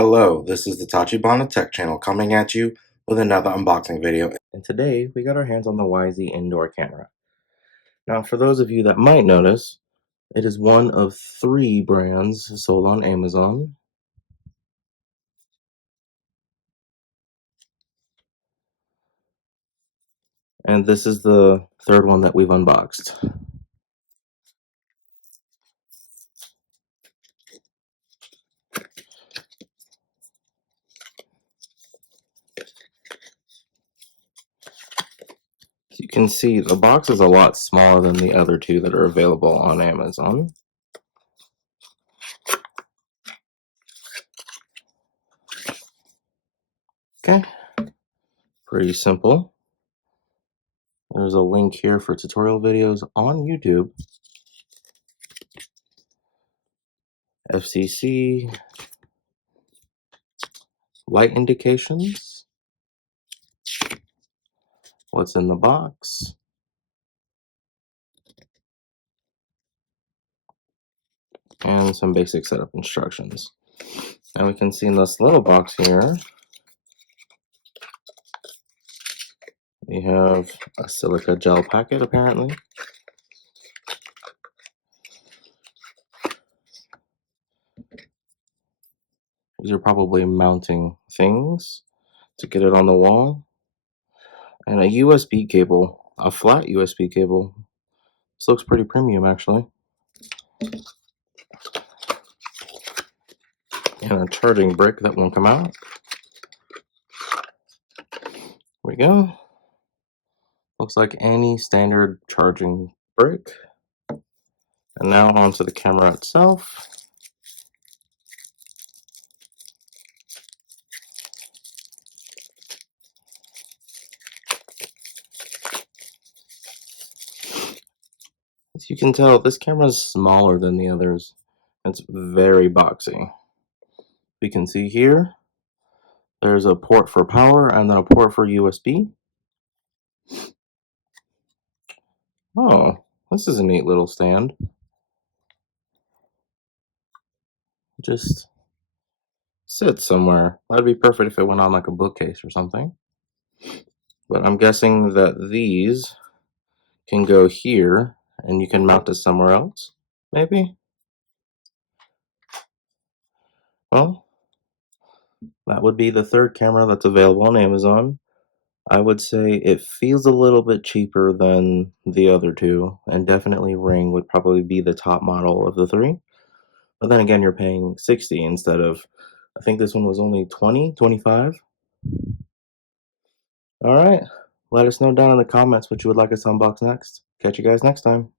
Hello, this is the Tachibana Tech Channel coming at you with another unboxing video. And today we got our hands on the WYZE indoor camera. Now, for those of you that might notice, it is one of 3 brands sold on Amazon. And this is the 3rd one that we've unboxed. You can see the box is a lot smaller than the other 2 that are available on Amazon. Okay, pretty simple. There's a link here for tutorial videos on YouTube. FCC, light indications, what's in the box, and some basic setup instructions. And we can see in this little box here, we have a silica gel packet apparently. These are probably mounting things to get it on the wall. And a USB cable, a flat USB cable. This looks pretty premium actually. And a charging brick that won't come out. There we go. Looks like any standard charging brick. And now onto the camera itself. As you can tell, this camera is smaller than the others. It's very boxy. You can see here, there's a port for power and then a port for USB. Oh, this is a neat little stand. Just sits somewhere. That'd be perfect if it went on like a bookcase or something. But I'm guessing that these can go here and you can mount it somewhere else, maybe? Well, that would be the 3rd camera that's available on Amazon. I would say it feels a little bit cheaper than the other 2, and definitely Ring would probably be the top model of the 3. But then again, you're paying $60 instead of, I think this one was only $20, $25. Alright, let us know down in the comments what you would like us to unbox next. Catch you guys next time.